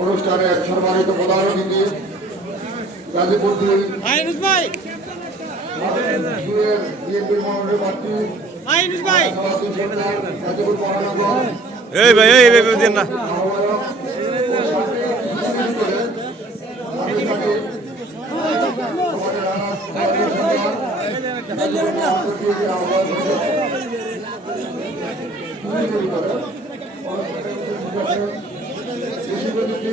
অনুষ্ঠানের সম্মানিত প্রধান অতিথি গাজীপুর এই ভাই এই ভাই দেন না। আহ্বায়ক ও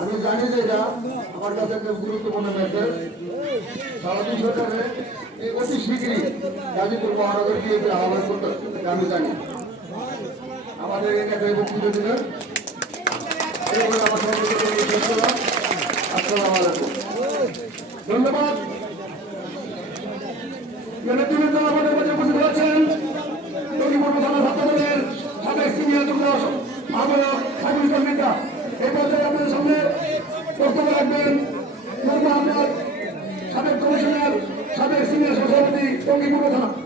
আমি জানি যে এটা আমার কাছে একটা গুরুত্বপূর্ণ মেসেজ সারাদিন সরকারে এই অতি শীঘ্রই গাজীপুর মহানগর বিএনপির আহ্বান করতে আমি জানি। আমাদের এলাকায় বক্তৃতা দিলেন। আমাদের আপনাদের সামনে আহমেদ সাবেক কমিশনার সাবেক সিনিয়র সভাপতি লক্ষ্মীপুর থানা